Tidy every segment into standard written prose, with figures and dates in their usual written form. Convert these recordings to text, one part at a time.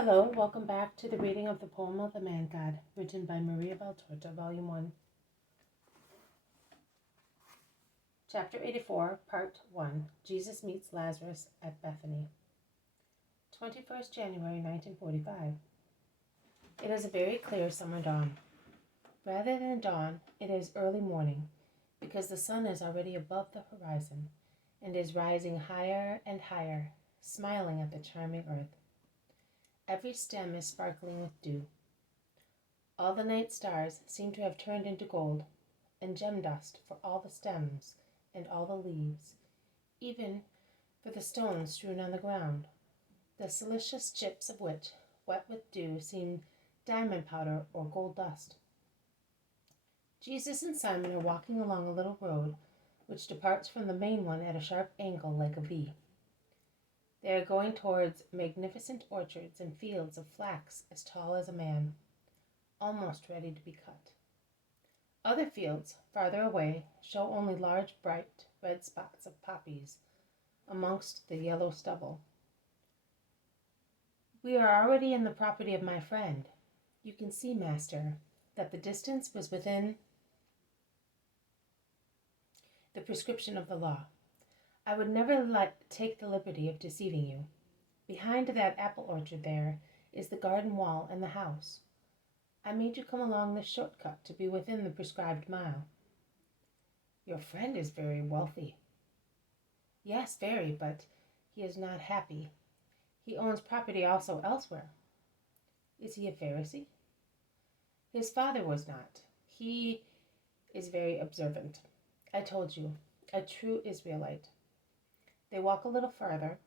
Hello, welcome back to the reading of the poem of the Man God, written by Maria Valtorta, Volume 1. Chapter 84, Part 1. Jesus meets Lazarus at Bethany. 21st January 1945. It is a very clear summer dawn. Rather than dawn, it is early morning, because the sun is already above the horizon and is rising higher and higher, smiling at the charming earth. Every stem is sparkling with dew. All the night stars seem to have turned into gold and gem dust for all the stems and all the leaves, even for the stones strewn on the ground, the silicious chips of which, wet with dew, seem diamond powder or gold dust. Jesus and Simon are walking along a little road which departs from the main one at a sharp angle like a V. They are going towards magnificent orchards and fields of flax as tall as a man, almost ready to be cut. Other fields, farther away, show only large, bright, red spots of poppies amongst the yellow stubble. We are already in the property of my friend. You can see, master, that the distance was within the prescription of the law. I would never take the liberty of deceiving you. Behind that apple orchard there is the garden wall and the house. I made you come along this shortcut to be within the prescribed mile. Your friend is very wealthy. Yes, very, but he is not happy. He owns property also elsewhere. Is he a Pharisee? His father was not. He is very observant. I told you, a true Israelite. They walk a little farther.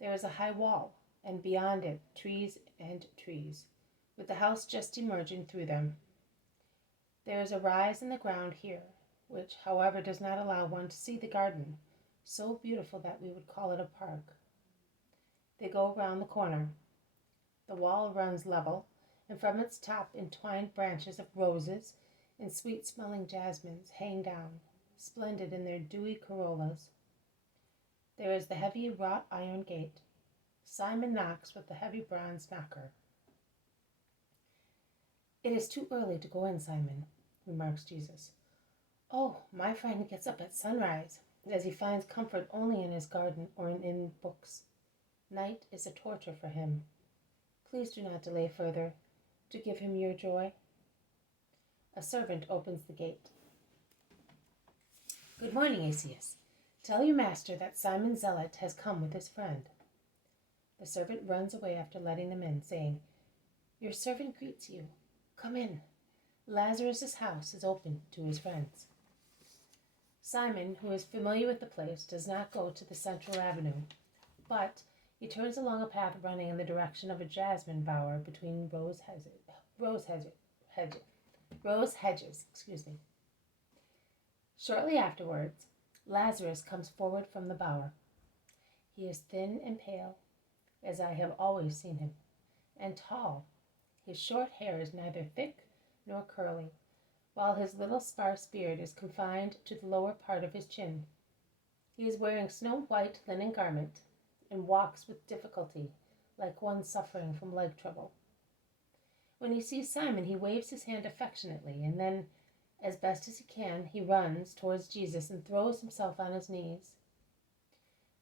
There is a high wall, and beyond it trees and trees, with the house just emerging through them. There is a rise in the ground here, which, however, does not allow one to see the garden, so beautiful that we would call it a park. They go round the corner. The wall runs level, and from its top entwined branches of roses and sweet-smelling jasmines hang down, splendid in their dewy corollas. There is the heavy wrought iron gate. Simon knocks with the heavy bronze knocker. It is too early to go in, Simon, remarks Jesus. Oh, my friend gets up at sunrise, as he finds comfort only in his garden or in books. Night is a torture for him. Please do not delay further to give him your joy. A servant opens the gate. Good morning, Asius. Tell your master that Simon Zealot has come with his friend. The servant runs away after letting them in, saying, Your servant greets you. Come in. Lazarus' house is open to his friends. Simon, who is familiar with the place, does not go to the central avenue, but he turns along a path running in the direction of a jasmine bower between rose hedges. Shortly afterwards, Lazarus comes forward from the bower. He is thin and pale, as I have always seen him, and tall. His short hair is neither thick nor curly, while his little sparse beard is confined to the lower part of his chin. He is wearing snow-white linen garment, and walks with difficulty, like one suffering from leg trouble. When he sees Simon, he waves his hand affectionately, and then, as best as he can, he runs towards Jesus and throws himself on his knees,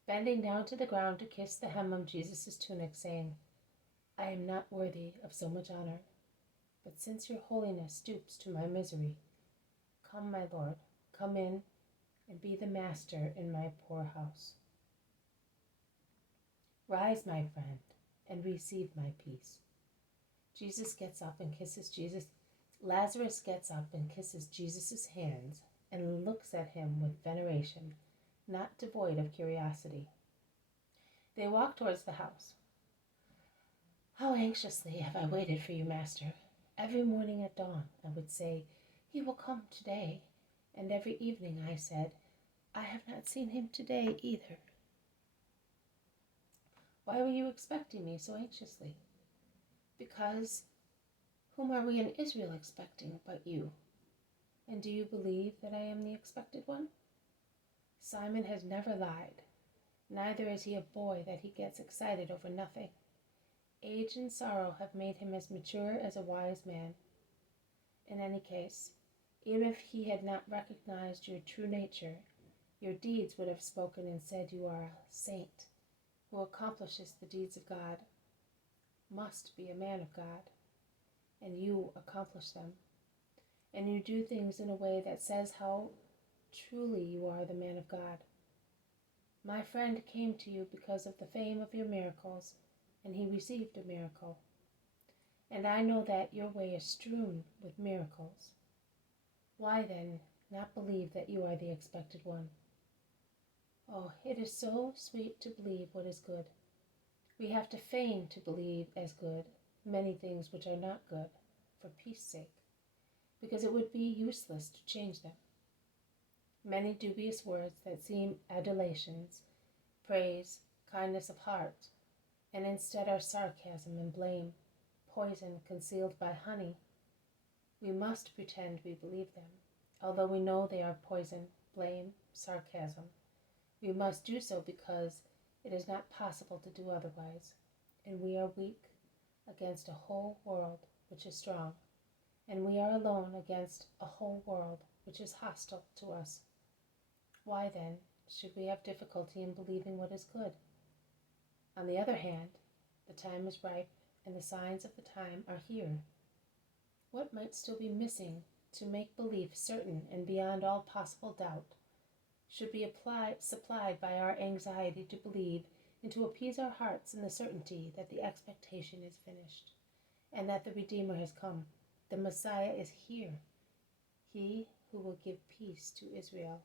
bending down to the ground to kiss the hem of Jesus' tunic, saying, I am not worthy of so much honor, but since your holiness stoops to my misery, come, my Lord, come in and be the master in my poor house. Rise, my friend, and receive my peace. Lazarus gets up and kisses Jesus' hands and looks at him with veneration, not devoid of curiosity. They walk towards the house. How anxiously have I waited for you, master. Every morning at dawn I would say, he will come today, and every evening I said, I have not seen him today either. Why were you expecting me so anxiously? Because whom are we in Israel expecting but you? And do you believe that I am the expected one? Simon has never lied. Neither is he a boy that he gets excited over nothing. Age and sorrow have made him as mature as a wise man. In any case, even if he had not recognized your true nature, your deeds would have spoken and said you are a saint who accomplishes the deeds of God, must be a man of God, and you accomplish them. And you do things in a way that says how truly you are the man of God. My friend came to you because of the fame of your miracles, and he received a miracle. And I know that your way is strewn with miracles. Why then not believe that you are the expected one? Oh, it is so sweet to believe what is good. We have to feign to believe as good many things which are not good, for peace sake, because it would be useless to change them. Many dubious words that seem adulations, praise, kindness of heart, and instead are sarcasm and blame, poison concealed by honey. We must pretend we believe them, although we know they are poison, blame, sarcasm. We must do so because it is not possible to do otherwise, and we are weak against a whole world which is strong, and we are alone against a whole world which is hostile to us. Why then should we have difficulty in believing what is good? On the other hand, the time is ripe, and the signs of the time are here. What might still be missing to make belief certain and beyond all possible doubt should be supplied by our anxiety to believe and to appease our hearts in the certainty that the expectation is finished, and that the Redeemer has come. The Messiah is here, he who will give peace to Israel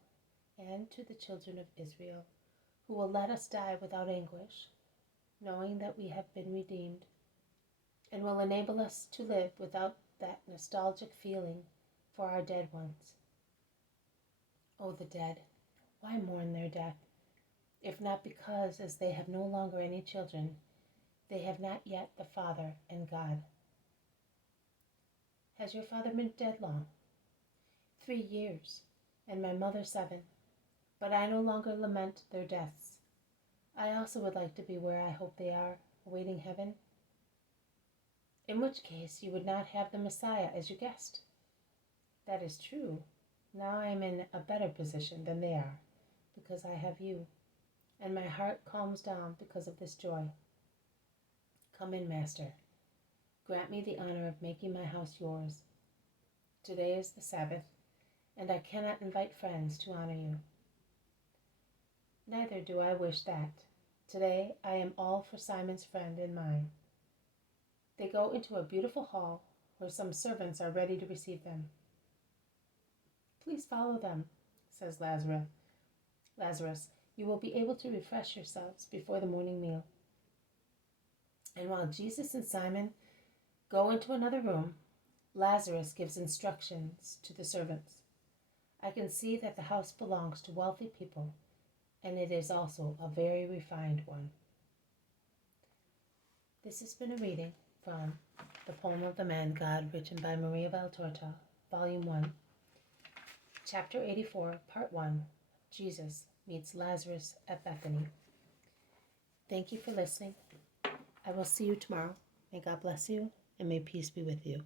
and to the children of Israel, who will let us die without anguish, knowing that we have been redeemed, and will enable us to live without that nostalgic feeling for our dead ones. Oh, the dead! Why mourn their death, if not because, as they have no longer any children, they have not yet the Father and God? Has your father been dead long? 3 years, and my mother 7, but I no longer lament their deaths. I also would like to be where I hope they are, awaiting heaven. In which case you would not have the Messiah as your guest. That is true. Now I am in a better position than they are, because I have you, and my heart calms down because of this joy. Come in, Master. Grant me the honor of making my house yours. Today is the Sabbath, and I cannot invite friends to honor you. Neither do I wish that. Today I am all for Simon's friend and mine. They go into a beautiful hall where some servants are ready to receive them. Please follow them, says Lazarus. You will be able to refresh yourselves before the morning meal. And while Jesus and Simon go into another room, Lazarus gives instructions to the servants. I can see that the house belongs to wealthy people, and it is also a very refined one. This has been a reading from The Poem of the Man God, written by Maria Valtorta, Volume 1, Chapter 84, Part 1, Jesus Meets Lazarus at Bethany. Thank you for listening. I will see you tomorrow. May God bless you, and may peace be with you.